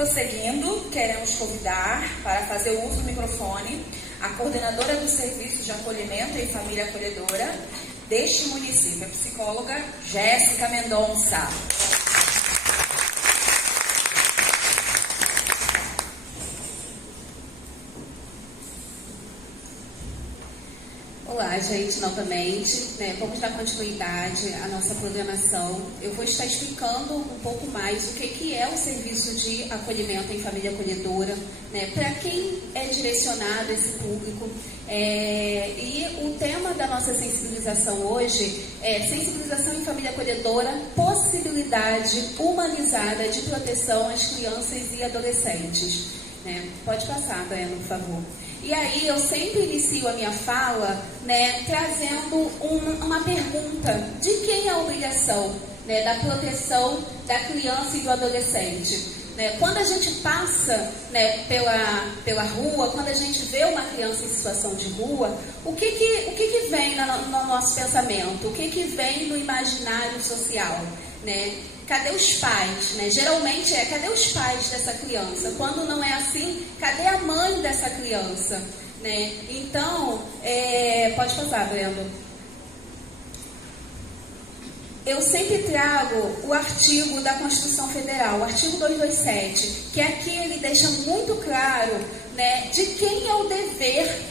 Prosseguindo, queremos convidar para fazer o uso do microfone a coordenadora do Serviço de Acolhimento em Família Acolhedora deste município, a psicóloga Jéssica Mendonça. Olá, gente, novamente, vamos dar continuidade à nossa programação. Eu vou estar explicando um pouco mais o que é o Serviço de Acolhimento em Família Acolhedora, para quem é direcionado esse público. E o tema da nossa sensibilização hoje é sensibilização em família acolhedora, possibilidade humanizada de proteção às crianças e adolescentes. Pode passar, Breno, por favor. E aí eu sempre inicio a minha fala trazendo uma pergunta: de quem é a obrigação da proteção da criança e do adolescente? Quando a gente passa pela rua, quando a gente vê uma criança em situação de rua, o que vem no nosso pensamento? O que vem no imaginário social? Cadê os pais? Geralmente cadê os pais dessa criança? Quando não é assim, cadê a mãe dessa criança? Então, pode passar, Brendo. Eu sempre trago o artigo da Constituição Federal, o artigo 227, que aqui ele deixa muito claro de quem é o dever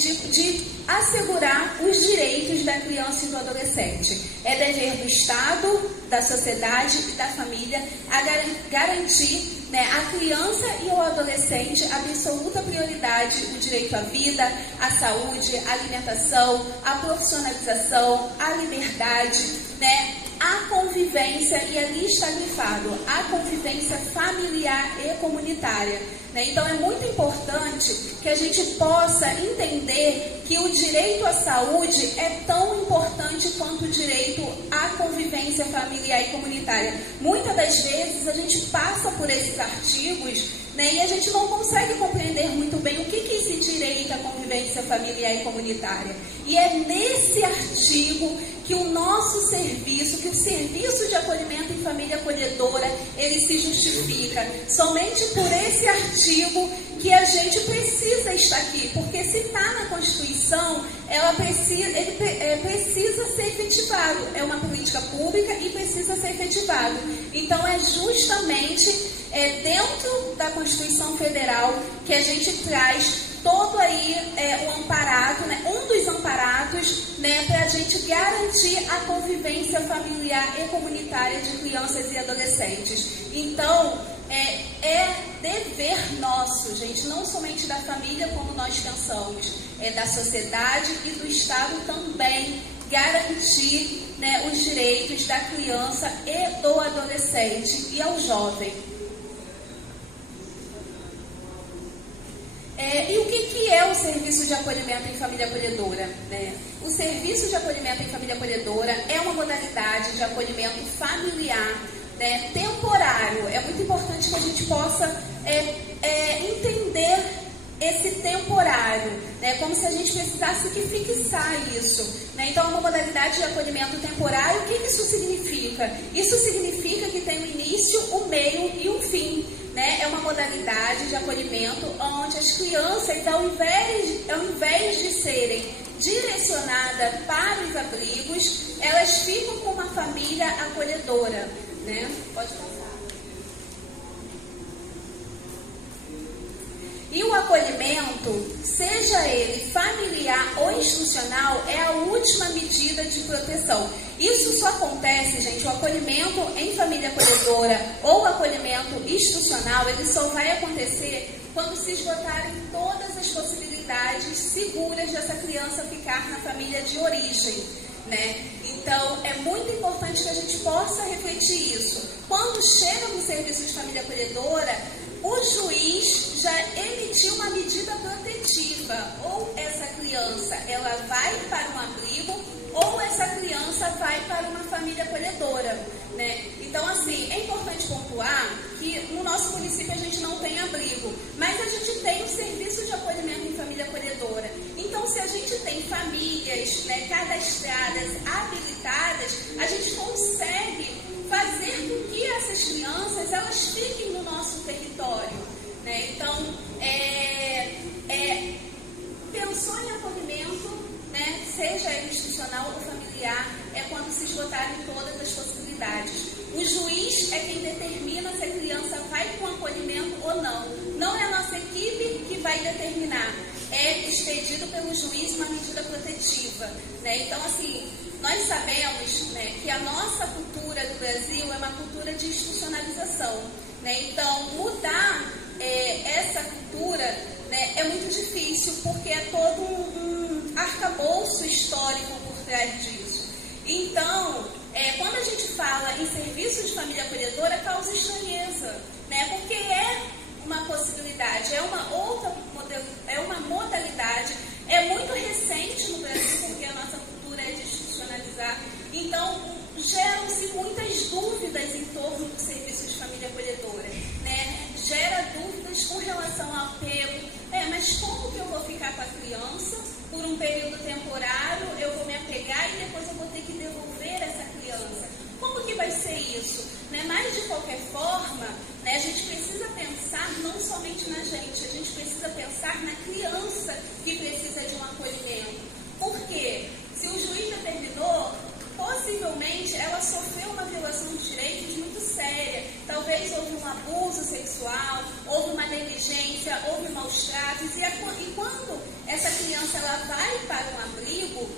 de assegurar os direitos da criança e do adolescente. É dever do Estado, da sociedade e da família a garantir a criança e o adolescente absoluta prioridade, o direito à vida, à saúde, à alimentação, à profissionalização, à liberdade, à convivência, e ali está grifado, à convivência familiar e comunitária. Então é muito importante que a gente possa entender que o direito à saúde é tão importante quanto o direito à convivência familiar e comunitária. Muitas das vezes a gente passa por esses artigos e a gente não consegue compreender muito bem o que é esse direito à convivência familiar e comunitária. E é nesse artigo que o nosso serviço, que o Serviço de Acolhimento em Família Acolhedora, ele se justifica. Somente por esse artigo que a gente precisa estar aqui, porque se está na Constituição, ele precisa ser efetivado. É uma política pública e precisa ser efetivado. Então é justamente dentro da Constituição Federal que a gente traz todo aí o amparado, um dos amparados, para a gente garantir a convivência familiar e comunitária de crianças e adolescentes. Então, é dever nosso, gente, não somente da família, como nós pensamos, é da sociedade e do Estado também, garantir os direitos da criança e do adolescente e ao jovem. E o que é o Serviço de Acolhimento em Família Acolhedora? O Serviço de Acolhimento em Família Acolhedora é uma modalidade de acolhimento familiar, temporário. É muito importante que a gente possa entender esse temporário, como se a gente precisasse que fixar isso. Então, é uma modalidade de acolhimento temporário. O que isso significa? Isso significa que tem um início, um meio e um fim. É uma modalidade de acolhimento onde as crianças, ao invés de serem direcionadas para os abrigos, elas ficam com uma família acolhedora. Pode passar. E o acolhimento, seja ele familiar ou institucional, é a última medida de proteção. Isso só acontece, gente, o acolhimento em família acolhedora ou acolhimento institucional, ele só vai acontecer quando se esgotarem todas as possibilidades seguras dessa criança ficar na família de origem. Então, é muito importante que a gente possa refletir isso. Quando chega no serviço de família acolhedora, o juiz já emitiu uma medida protetiva. Ou essa criança ela vai para um abrigo, ou essa criança vai para uma família acolhedora. Então, assim, é importante pontuar que no nosso município a gente não tem abrigo, mas a gente tem um serviço de acolhimento em família acolhedora. Então, se a gente tem famílias cadastradas, habilitadas, a gente consegue fazer com que essas crianças elas fiquem no nosso território, né? Então, pensou em acolhimento, né? Seja ele institucional ou familiar, é quando se esgotarem todas as possibilidades. O juiz é quem determina se a criança vai com acolhimento ou não. Não é a nossa equipe que vai determinar. É expedido pelo juiz uma medida protetiva, né? Então, assim, nós sabemos, né, que a nossa cultura do Brasil é uma cultura de institucionalização, né? Então, mudar essa cultura, né, é muito difícil, porque é todo um arcabouço histórico por trás disso. Então, quando a gente fala em serviço de família acolhedora, causa estranheza, né? Porque é uma possibilidade, é uma modalidade, é muito recente no Brasil, porque a nossa cultura é de institucionalizar. Então, geram-se muitas dúvidas em torno do serviço de família acolhedora, né? Gera dúvidas com relação ao apego. Mas como que eu vou ficar com a criança por um período temporário, eu vou me apegar e depois eu vou ter que devolver essa criança? Como que vai ser isso? Né? Mas, de qualquer forma, né, a gente precisa pensar não somente na gente, a gente precisa pensar na criança que precisa de um acolhimento. Por quê? Se o juiz determinou, possivelmente ela sofreu uma violação de direitos muito séria. Talvez houve um abuso sexual, houve uma negligência, houve maus tratos. E quando essa criança ela vai para um abrigo,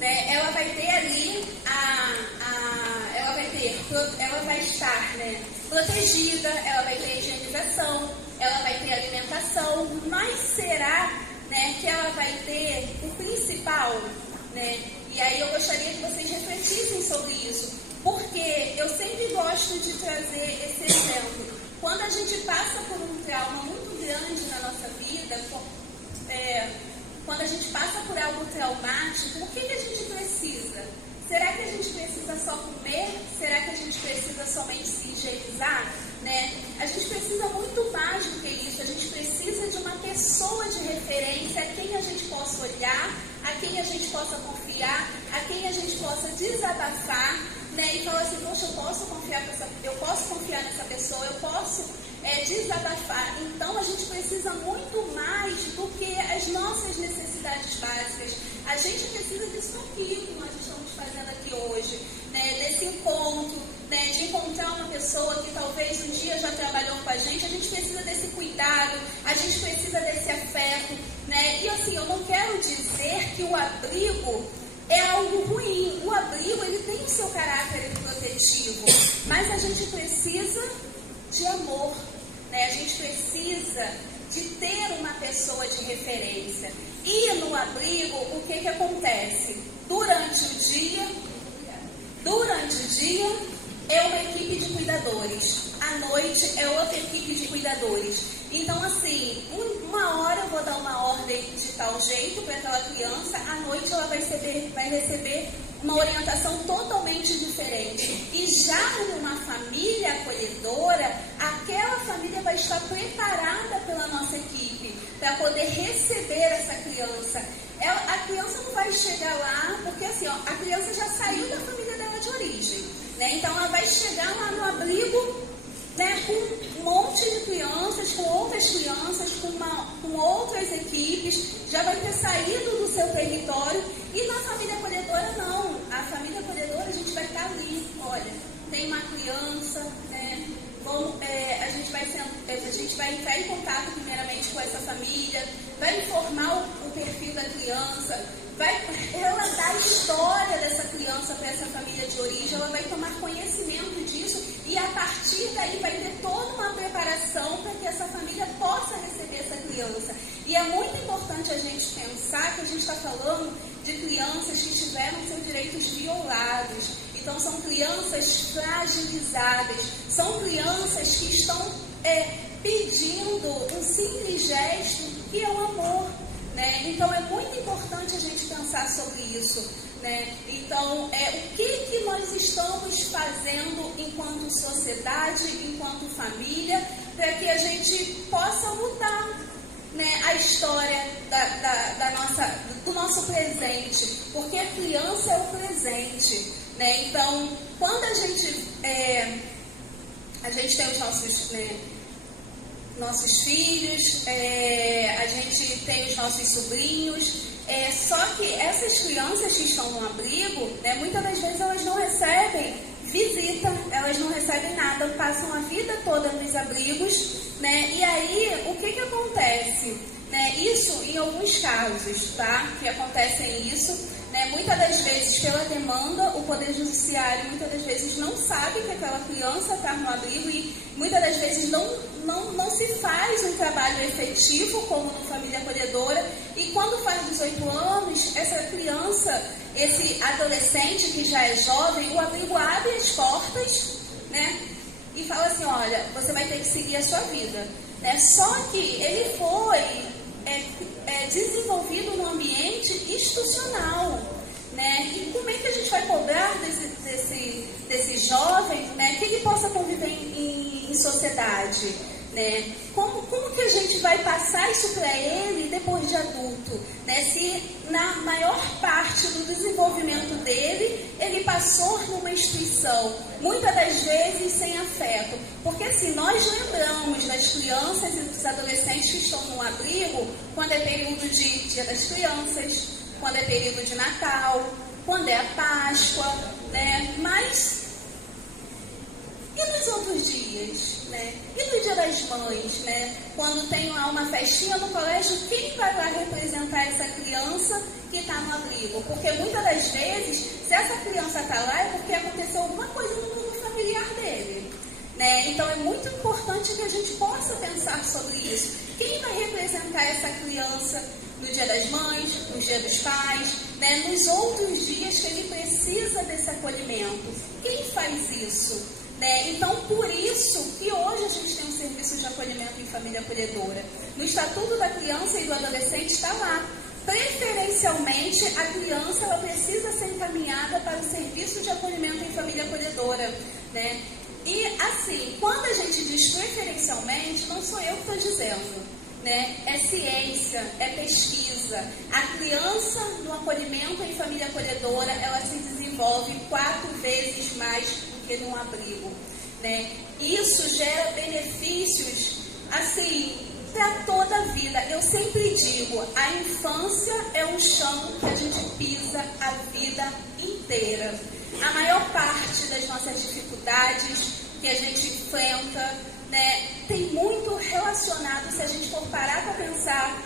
né, ela vai ter ali ela vai estar, né, protegida, ela vai ter higienização, ela vai ter alimentação, mas será, né, que ela vai ter o principal, né? E aí eu gostaria que vocês refletissem sobre isso, porque eu sempre gosto de trazer esse exemplo. Quando a gente passa por um trauma muito grande na nossa vida, quando a gente passa por algo traumático, o que a gente precisa? Será que a gente precisa só comer? Será que a gente precisa somente se higienizar? Né? A gente precisa muito mais do que isso. A gente precisa de uma pessoa de referência a quem a gente possa olhar, a quem a gente possa confiar, a quem a gente possa desabafar, né? E falar assim, poxa, eu posso confiar nessa pessoa, eu posso desabafar. Então a gente precisa muito mais do que as nossas necessidades básicas. A gente precisa disso aqui que nós estamos fazendo aqui hoje, né? Desse encontro, né? De encontrar uma pessoa que talvez um dia já trabalhou com a gente precisa desse cuidado, a gente precisa desse afeto, né? E assim, eu não quero dizer que o abrigo é algo ruim. O abrigo, ele tem o seu caráter protetivo, mas a gente precisa de amor, né? A gente precisa de ter uma pessoa de referência. E no abrigo, o que acontece? Durante o dia é uma equipe de cuidadores, à noite é outra equipe de cuidadores. Então, assim, uma hora eu vou dar uma ordem de tal jeito para aquela criança, à noite ela vai receber uma orientação totalmente diferente. E já numa família acolhedora, aquela família vai estar preparada pela nossa equipe para poder receber essa criança. A criança não vai chegar lá, porque assim, a criança já saiu da família dela de origem, né? Então ela vai chegar lá no abrigo, né, com um monte de crianças, com outras crianças, com outras equipes, já vai ter saído do seu território. E na família acolhedora não. A família acolhedora a gente vai estar ali, olha, tem uma criança, né? A gente vai entrar em contato primeiramente com essa família, vai informar o perfil da criança, vai relatar a história dessa criança para essa família de origem, ela vai tomar conhecimento disso e a partir daí vai ter toda uma preparação para que essa família possa receber essa criança. E é muito importante a gente pensar que a gente está falando de crianças que tiveram seus direitos violados. Então são crianças fragilizadas, são crianças que estão pedindo um simples gesto que é o amor, né? Então é muito importante a gente pensar sobre isso, né? Então, o que nós estamos fazendo enquanto sociedade, enquanto família, para que a gente possa mudar, né, a história do nosso presente, porque a criança é o presente. né? Então, quando a gente tem os nossos, né, nossos filhos, a gente tem os nossos sobrinhos, só que essas crianças que estão no abrigo, né, muitas das vezes elas não recebem visita, elas não recebem nada, passam a vida toda nos abrigos, né? E aí, o que acontece? Né? Isso em alguns casos, tá? Que acontecem isso, né? Muitas das vezes, pela demanda, o Poder Judiciário muitas das vezes não sabe que aquela criança está no abrigo e muitas das vezes não se faz um trabalho efetivo como no Família Acolhedora, e quando faz 18 anos, essa criança, esse adolescente que já é jovem, o abrigo abre as portas, né? E fala assim, olha, você vai ter que seguir a sua vida, né? Só que ele foi desenvolvido no ambiente institucional, né? E como é que a gente vai cobrar desse jovem, né, que ele possa conviver em sociedade, né? Como que a gente vai passar isso para ele depois de adulto, né? Se na maior parte do desenvolvimento dele, ele passou numa instituição, muitas das vezes sem afeto. Porque assim, nós lembramos das crianças e dos adolescentes que estão no abrigo quando é período de Dia das Crianças, quando é período de Natal, quando é a Páscoa, né? Mas e nos outros dias, né? E no Dia das Mães, né? Quando tem lá uma festinha no colégio, quem vai lá representar essa criança que está no abrigo? Porque muitas das vezes, se essa criança está lá, é porque aconteceu alguma coisa no mundo familiar dele, né? Então é muito importante que a gente possa pensar sobre isso. Quem vai representar essa criança no Dia das Mães, no Dia dos Pais, né? Nos outros dias que ele precisa desse acolhimento? Quem faz isso? Né? Então, por isso que hoje a gente tem um serviço de acolhimento em família acolhedora. No Estatuto da Criança e do Adolescente está lá. Preferencialmente, a criança ela precisa ser encaminhada para o serviço de acolhimento em família acolhedora, né? E assim, quando a gente diz preferencialmente, não sou eu que estou dizendo, né? É ciência, é pesquisa. A criança no acolhimento em família acolhedora, ela se desenvolve 4 vezes mais do que num abrigo, né? Isso gera benefícios, assim, para toda a vida. Eu sempre digo, a infância é um chão que a gente pisa a vida inteira. A maior parte das nossas dificuldades que a gente enfrenta, né, tem muito relacionado, se a gente for parar para pensar,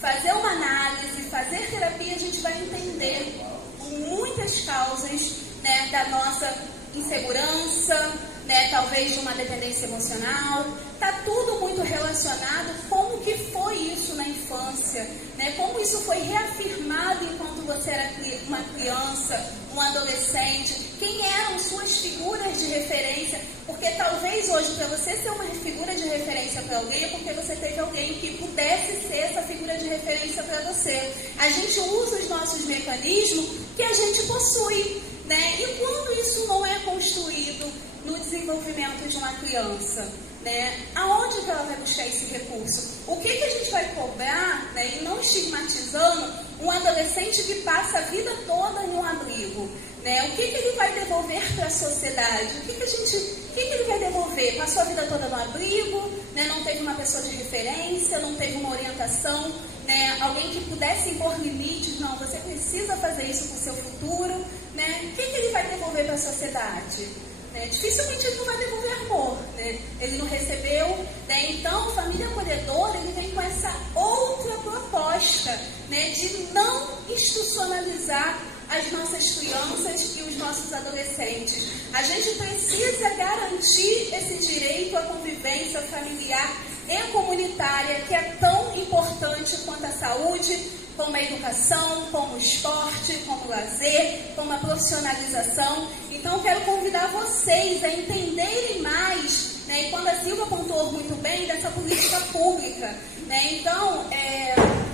fazer uma análise, fazer terapia, a gente vai entender muitas causas, né, da nossa insegurança, né, talvez de uma dependência emocional. Está tudo muito relacionado como que foi isso na infância, né? Como isso foi reafirmado enquanto você era uma criança, um adolescente, quem eram suas figuras de referência, porque talvez hoje para você ser uma figura de referência para alguém é porque você teve alguém que pudesse ser essa figura de referência para você. A gente usa os nossos mecanismos que a gente possui, né? E quando isso não é construído no desenvolvimento de uma criança, né? Aonde que ela vai buscar esse recurso? O que a gente vai cobrar, né? E não estigmatizando um adolescente que passa a vida toda em um abrigo, né? O que ele vai devolver para a sociedade? O que ele vai devolver? Passou a vida toda no abrigo, né? Não teve uma pessoa de referência, não teve uma orientação, né? Alguém que pudesse impor limites. Não, você precisa fazer isso para o seu futuro, né? O que ele vai devolver para a sociedade? Dificilmente ele não vai devolver amor, né? Ele não recebeu, né? Então, Família Acolhedora, ele vem com essa outra proposta, né, de não institucionalizar as nossas crianças e os nossos adolescentes. A gente precisa garantir esse direito à convivência familiar e comunitária, que é tão importante quanto a saúde, como a educação, como o esporte, como o lazer, como a profissionalização. Então, quero convidar vocês a entenderem mais, né, e quando a Silvia apontou muito bem, dessa política pública, né? Então,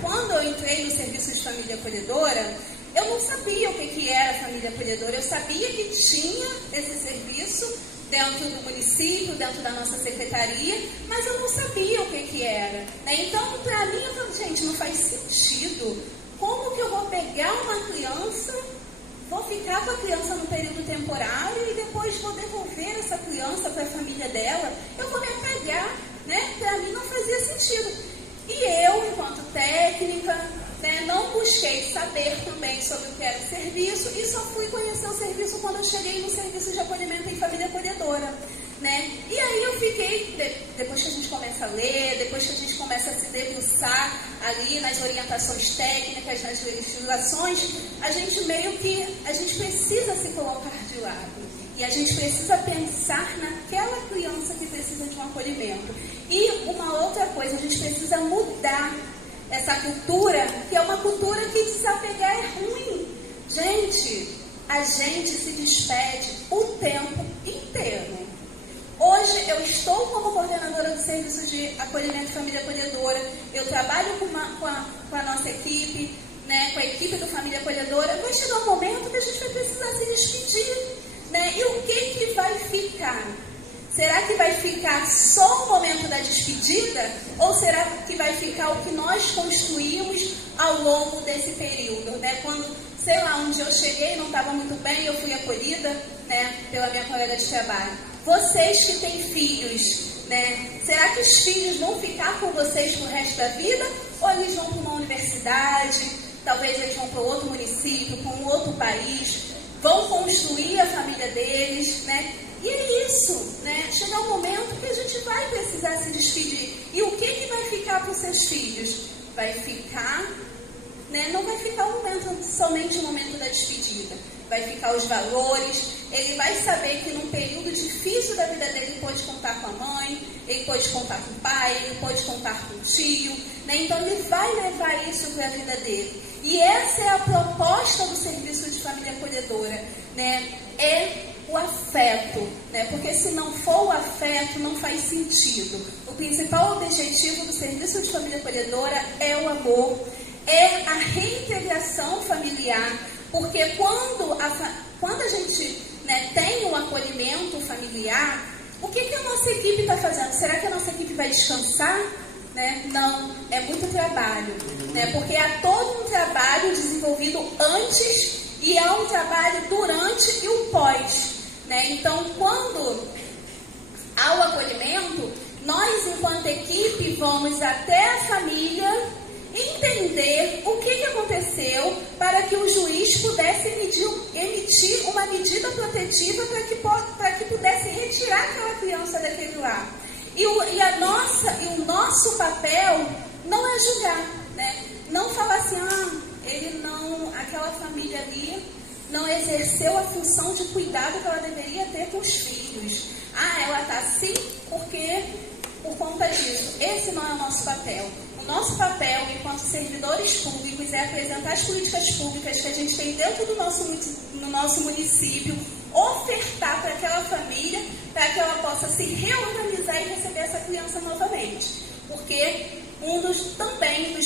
quando eu entrei no serviço de família acolhedora, eu não sabia o que era família acolhedora. Eu sabia que tinha esse serviço dentro do município, dentro da nossa secretaria, mas eu não sabia o que era, né? Então, para mim, eu falei, gente, não faz sentido. Como que eu vou pegar uma criança, vou ficar com a criança no período temporário e depois vou devolver essa criança para a família dela, eu vou me apegar, né? Para mim não fazia sentido. E eu, enquanto técnica, né, não busquei saber também sobre o que era o serviço e só fui conhecer o serviço quando eu cheguei no serviço de acolhimento em família acolhedora. Né? E aí eu fiquei, depois que a gente começa a ler, depois que a gente começa a se debruçar ali nas orientações técnicas, nas legislações, a gente precisa se colocar de lado. E a gente precisa pensar naquela criança que precisa de um acolhimento. E uma outra coisa, a gente precisa mudar essa cultura, que é uma cultura que desapegar é ruim. Gente, a gente se despede o tempo inteiro. Hoje eu estou como coordenadora do serviço de acolhimento e família acolhedora, eu trabalho com a nossa equipe, né, com a equipe do Família Acolhedora. Vai chegar um momento que a gente vai precisar se despedir, né? E o que vai ficar? Será que vai ficar só o momento da despedida? Ou será que vai ficar o que nós construímos ao longo desse período? Né? Quando, sei lá, um dia eu cheguei, não estava muito bem, eu fui acolhida, né, pela minha colega de trabalho. Vocês que têm filhos, né? Será que os filhos vão ficar com vocês pro resto da vida? Ou eles vão para uma universidade, talvez eles vão para outro município, para um outro país, vão construir a família deles, né? E é isso, né? Chegar um momento que a gente vai precisar se despedir. E o que vai ficar para os seus filhos? Vai ficar, né? Não vai ficar somente o momento da despedida. Vai ficar os valores. Ele vai saber que num período difícil da vida dele, ele pode contar com a mãe, ele pode contar com o pai, ele pode contar com o tio, né? Então ele vai levar isso para a vida dele. E essa é a proposta do serviço de família acolhedora, né? É o afeto, né? Porque se não for o afeto, não faz sentido. O principal objetivo do serviço de família acolhedora é o amor, é a reintegração familiar, porque quando a gente, né, tem um acolhimento familiar, o que a nossa equipe está fazendo? Será que a nossa equipe vai descansar? Né? Não, é muito trabalho, né? Porque há todo um trabalho desenvolvido antes e há um trabalho durante e o pós, né? Então, quando há o acolhimento, nós, enquanto equipe, vamos até a família entender o que aconteceu para que o juiz pudesse emitir uma medida protetiva para que pudesse retirar aquela criança daquele lar. E o nosso papel não é julgar, né? Não falar assim, aquela família ali não exerceu a função de cuidado que ela deveria ter com os filhos. Ela está assim por conta disso. Esse não é o nosso papel. O nosso papel, enquanto servidores públicos, é apresentar as políticas públicas que a gente tem dentro do nosso município, ofertar para aquela família, para que ela possa se reorganizar e receber essa criança novamente. Porque um dos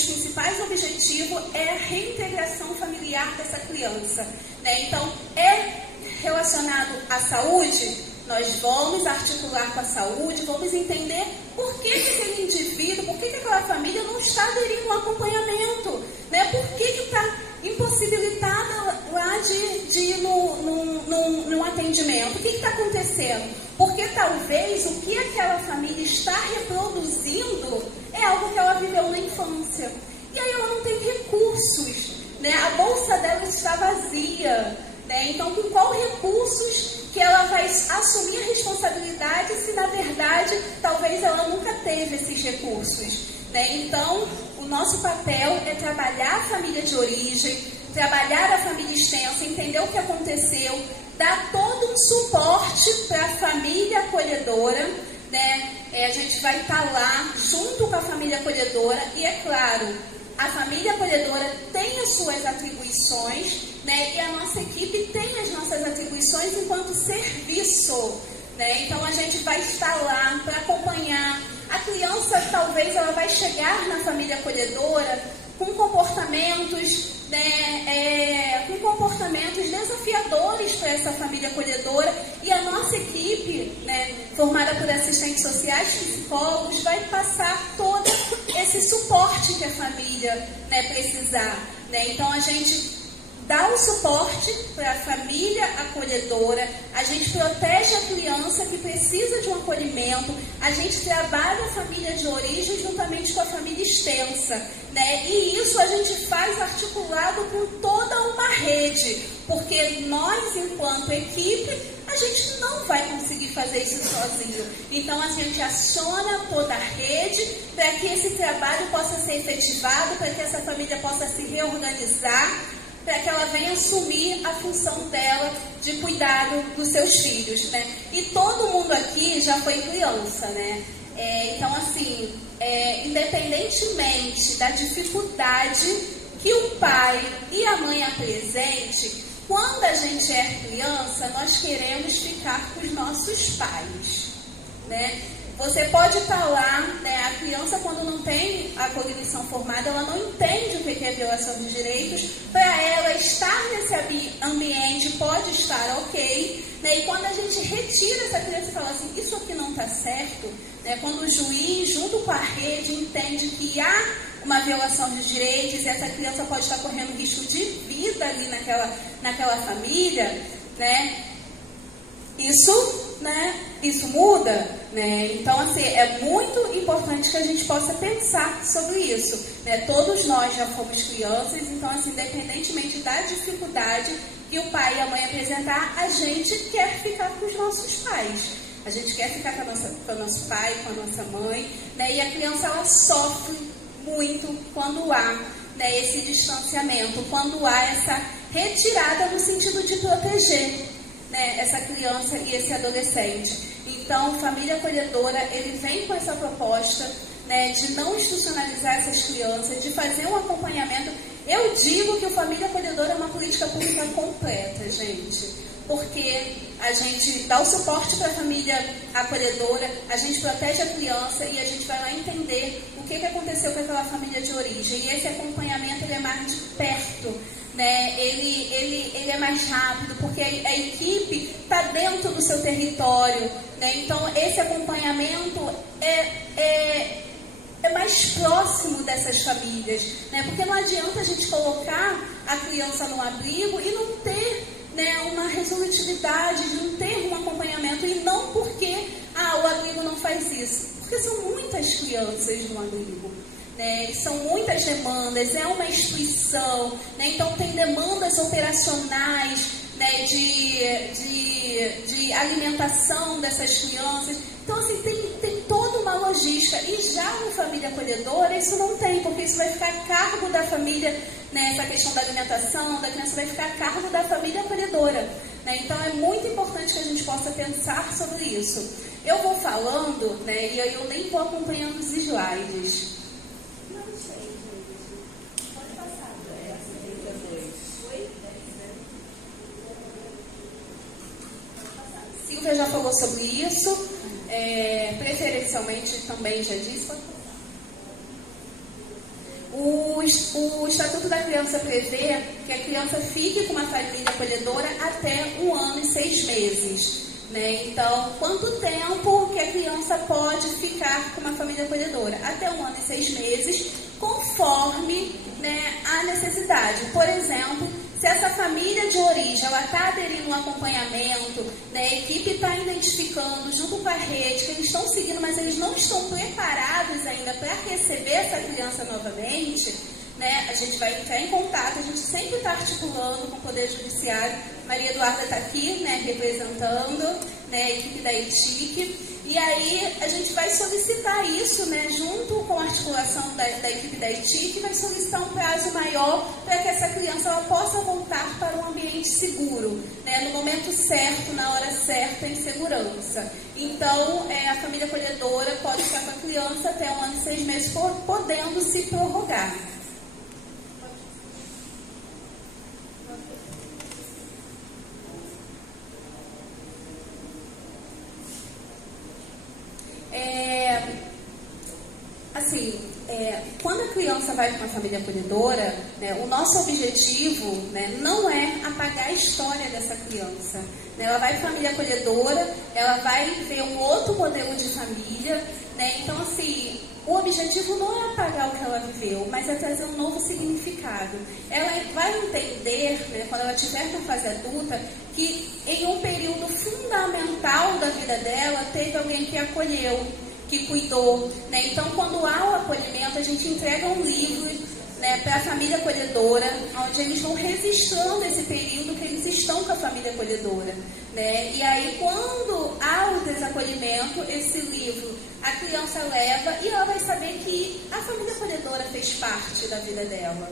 principais objetivos é a reintegração familiar dessa criança, né? Então, é relacionado à saúde. Nós vamos articular com a saúde, vamos entender por que aquele indivíduo, por que aquela família não está aderindo ao acompanhamento, né? Por que está impossibilitada lá de ir no atendimento? O que está acontecendo? Porque talvez o que aquela família está reproduzindo é algo que ela viveu na infância. E aí ela não tem recursos, né? A bolsa dela está vazia, né? Então, com qual recursos que ela vai assumir a responsabilidade se, na verdade, talvez ela nunca teve esses recursos, né? Então, o nosso papel é trabalhar a família de origem, trabalhar a família extensa, entender o que aconteceu, dar todo um suporte para a família acolhedora, né? A gente vai estar lá junto com a família acolhedora e, é claro, a família acolhedora tem as suas atribuições, né? E a nossa equipe tem as nossas atribuições enquanto serviço, né? Então a gente vai estar lá para acompanhar. A criança, talvez, ela vai chegar na família acolhedora com comportamentos, né, com comportamentos desafiadores para essa família acolhedora, e a nossa equipe, né, formada por assistentes sociais, psicólogos, vai passar todo esse suporte que a família, né, precisar, né? Então a gente dá o suporte para a família acolhedora, a gente protege a criança que precisa de um acolhimento, a gente trabalha a família de origem juntamente com a família extensa, né? E isso a gente faz articulado com toda uma rede, porque nós, enquanto equipe, a gente não vai conseguir fazer isso sozinho. Então, a gente aciona toda a rede para que esse trabalho possa ser efetivado, para que essa família possa se reorganizar, para que ela venha assumir a função dela de cuidado dos seus filhos, né? E todo mundo aqui já foi criança, né? Então, assim, independentemente da dificuldade que o pai e a mãe apresentem, quando a gente é criança, nós queremos ficar com os nossos pais, né? Você pode estar lá, né? A criança, quando não tem a cognição formada, ela não entende o que é violação de direitos. Para ela, estar nesse ambiente pode estar ok, né? E quando a gente retira essa criança e fala assim, isso aqui não está certo, né? Quando o juiz, junto com a rede, entende que há uma violação de direitos e essa criança pode estar correndo risco de vida ali naquela família, né? Isso muda, né? Então, assim, é muito importante que a gente possa pensar sobre isso, né? Todos nós já fomos crianças, então, assim, independentemente da dificuldade que o pai e a mãe apresentar, a gente quer ficar com os nossos pais. A gente quer ficar com o nosso pai, com a nossa mãe, né? E a criança, ela sofre muito quando há, né, esse distanciamento, quando há essa retirada no sentido de proteger, né, essa criança e esse adolescente. Então, Família Acolhedora, ele vem com essa proposta, né, de não institucionalizar essas crianças, de fazer um acompanhamento. Eu digo que o Família Acolhedora é uma política pública completa, gente, porque a gente dá o suporte para a família acolhedora, a gente protege a criança e a gente vai lá entender o que aconteceu com aquela família de origem. E esse acompanhamento, ele é mais de perto, né? Ele é mais rápido, porque a equipe está dentro do seu território, né? Então, esse acompanhamento é mais próximo dessas famílias, né? Porque não adianta a gente colocar a criança no abrigo e não ter, né, uma resolutividade, de não ter um acompanhamento, e não porque o abrigo não faz isso, porque são muitas crianças no abrigo, né, são muitas demandas, é uma instituição, né, então tem demandas operacionais, né, de alimentação dessas crianças. Então, assim, tem toda uma logística. E já no Família Acolhedora, isso não tem, porque isso vai ficar a cargo da família, né? Essa questão da alimentação da criança vai ficar a cargo da família acolhedora, né? Então, é muito importante que a gente possa pensar sobre isso. Eu vou falando, né? E aí eu nem vou acompanhando os slides. Não sei, gente. Pode passar. Silvia já falou sobre isso. Preferencialmente também já disse. O Estatuto da Criança prevê que a criança fique com uma família acolhedora até 1 ano e 6 meses. Né? Então, quanto tempo que a criança pode ficar com uma família acolhedora? Até 1 ano e 6 meses, conforme, né, a necessidade. Por exemplo, se essa família de origem ela está aderindo um acompanhamento, né, a equipe está identificando junto com a rede que eles estão seguindo, mas eles não estão preparados ainda para receber essa criança novamente, né, a gente vai entrar em contato, a gente sempre está articulando com o Poder Judiciário. Maria Eduarda está aqui, né, representando, né, a equipe da ETIC. E aí a gente vai solicitar isso, né, junto com a articulação da equipe da ETIC, vai solicitar um prazo maior para que essa criança ela possa voltar para um ambiente seguro, né, no momento certo, na hora certa, em segurança. Então, a família acolhedora pode ficar com a criança até 1 ano e 6 meses, podendo se prorrogar. Quando a criança vai para uma família acolhedora, né, o nosso objetivo, né, não é apagar a história dessa criança. Né, ela vai para a família acolhedora, ela vai ver um outro modelo de família, né, então, assim, o objetivo não é apagar o que ela viveu, mas é trazer um novo significado. Ela vai entender, né, quando ela estiver na fase adulta, que em um período fundamental da vida dela, teve alguém que a acolheu, que cuidou, né? Então, quando há o acolhimento, a gente entrega um livro, né, para a família acolhedora, onde eles vão registrando esse período que eles estão com a família acolhedora, né? E aí, quando há o desacolhimento, esse livro a criança leva e ela vai saber que a família acolhedora fez parte da vida dela.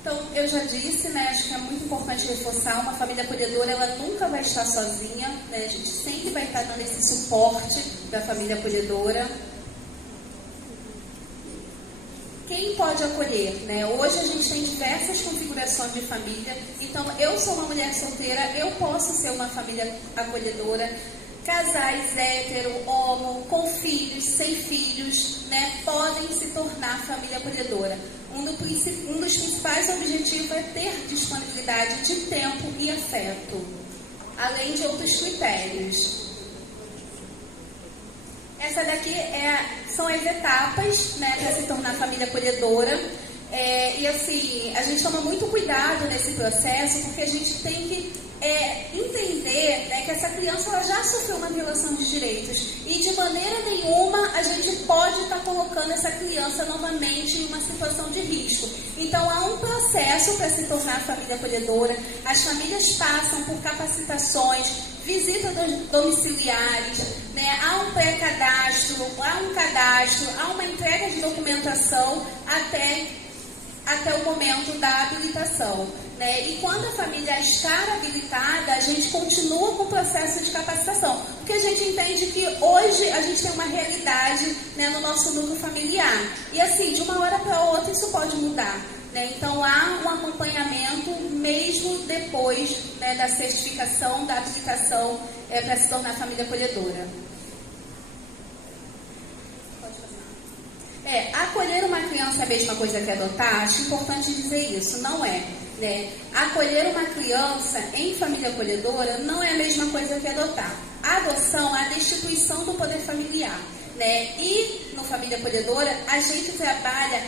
Então, eu já disse, né, acho que é muito importante reforçar, uma família acolhedora, ela nunca vai estar sozinha, né, a gente sempre vai estar dando esse suporte da família acolhedora. Quem pode acolher, né? Hoje a gente tem diversas configurações de família, então eu sou uma mulher solteira, eu posso ser uma família acolhedora. Casais hétero, homo, com filhos, sem filhos, né, podem se tornar família acolhedora. Um dos principais objetivos é ter disponibilidade de tempo e afeto, além de outros critérios. Essa daqui são as etapas, né, para se tornar família acolhedora. E assim, a gente toma muito cuidado nesse processo, porque a gente tem que entender, né, que essa criança ela já sofreu uma violação de direitos e de maneira nenhuma a gente pode estar colocando essa criança novamente em uma situação de risco. Então há um processo para se tornar família acolhedora. As famílias passam por capacitações, visitas domiciliares, né, há um pré-cadastro, há um cadastro, há uma entrega de documentação até o momento da habilitação, né? E quando a família está habilitada, a gente continua com o processo de capacitação, porque a gente entende que hoje a gente tem uma realidade, né, no nosso núcleo familiar, e assim, de uma hora para outra isso pode mudar, né? Então há um acompanhamento mesmo depois, né, da certificação, da habilitação para se tornar família acolhedora. Acolher uma criança é a mesma coisa que adotar? Acho importante dizer isso, não é, né? Acolher uma criança em família acolhedora não é a mesma coisa que adotar. A adoção é a destituição do poder familiar, né? E no família acolhedora a gente trabalha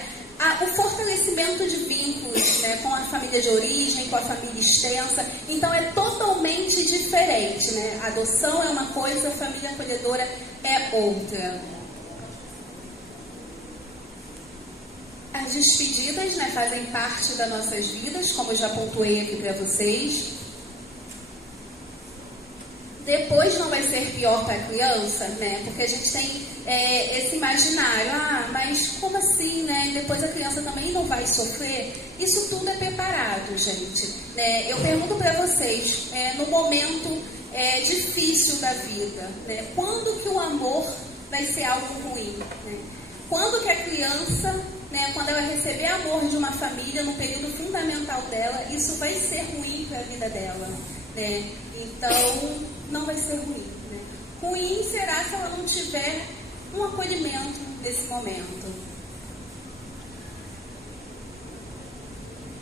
o fortalecimento de vínculos, né, com a família de origem, com a família extensa. Então é totalmente diferente, né? A adoção é uma coisa, a família acolhedora é outra. As despedidas, né, fazem parte das nossas vidas, como eu já pontuei aqui para vocês. Depois não vai ser pior para a criança, né? Porque a gente tem esse imaginário, mas como assim, né? Depois a criança também não vai sofrer? Isso tudo é preparado, gente, né? Eu pergunto para vocês, no momento difícil da vida, né? Quando que o amor vai ser algo ruim, né? Quando que a criança, né, quando ela receber amor de uma família no período fundamental dela, isso vai ser ruim para a vida dela, né? Então, não vai ser ruim, né? Ruim será se ela não tiver um acolhimento nesse momento.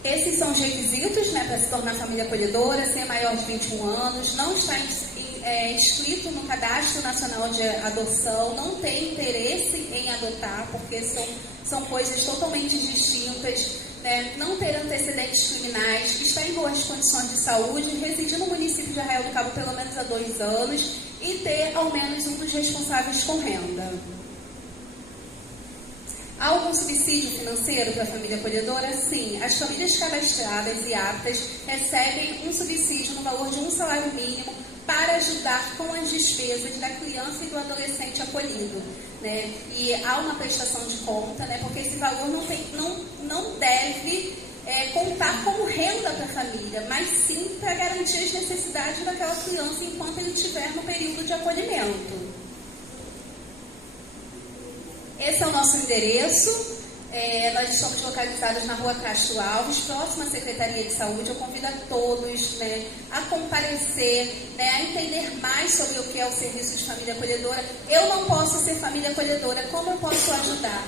Esses são os requisitos, né, para se tornar família acolhedora: ser maior de 21 anos, não estar inscrito no Cadastro Nacional de Adoção, não ter interesse em adotar, porque são coisas totalmente distintas, né? Não ter antecedentes criminais, estar em boas condições de saúde, residir no município de Arraial do Cabo pelo menos há 2 anos e ter ao menos um dos responsáveis com renda. Há algum subsídio financeiro para a família acolhedora? Sim. As famílias cadastradas e aptas recebem um subsídio no valor de um salário mínimo para ajudar com as despesas da criança e do adolescente acolhido, né? E há uma prestação de conta, né? Porque esse valor não deve contar como renda para a família, mas sim para garantir as necessidades daquela criança enquanto ele estiver no período de acolhimento. Esse é o nosso endereço. Nós estamos localizados na Rua Castro Alves, próximo à Secretaria de Saúde. Eu convido a todos, né, a comparecer, né, a entender mais sobre o que é o serviço de família acolhedora. Eu não posso ser família acolhedora, como eu posso ajudar?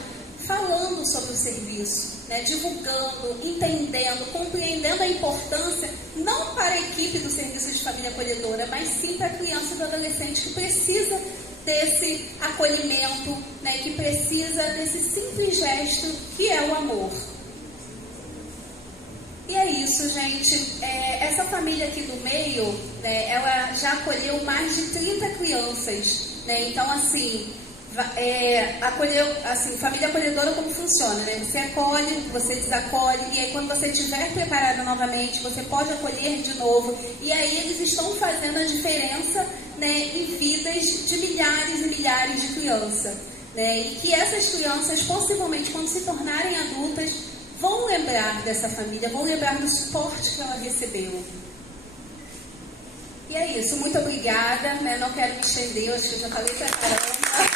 falando sobre o serviço, né, divulgando, entendendo, compreendendo a importância, não para a equipe do Serviço de Família Acolhedora, mas sim para a criança e para o adolescente que precisa desse acolhimento, né, que precisa desse simples gesto que é o amor. E é isso, gente. Essa família aqui do meio, né, ela já acolheu mais de 30 crianças, né? Então, assim, família acolhedora como funciona, né? Você acolhe, você desacolhe, e aí quando você estiver preparado novamente, você pode acolher de novo. E aí eles estão fazendo a diferença, né, em vidas de milhares e milhares de crianças, né? E que essas crianças, possivelmente, quando se tornarem adultas, vão lembrar dessa família, vão lembrar do suporte que ela recebeu. E é isso, muito obrigada, né? Não quero me estender, acho que eu já falei pra caramba.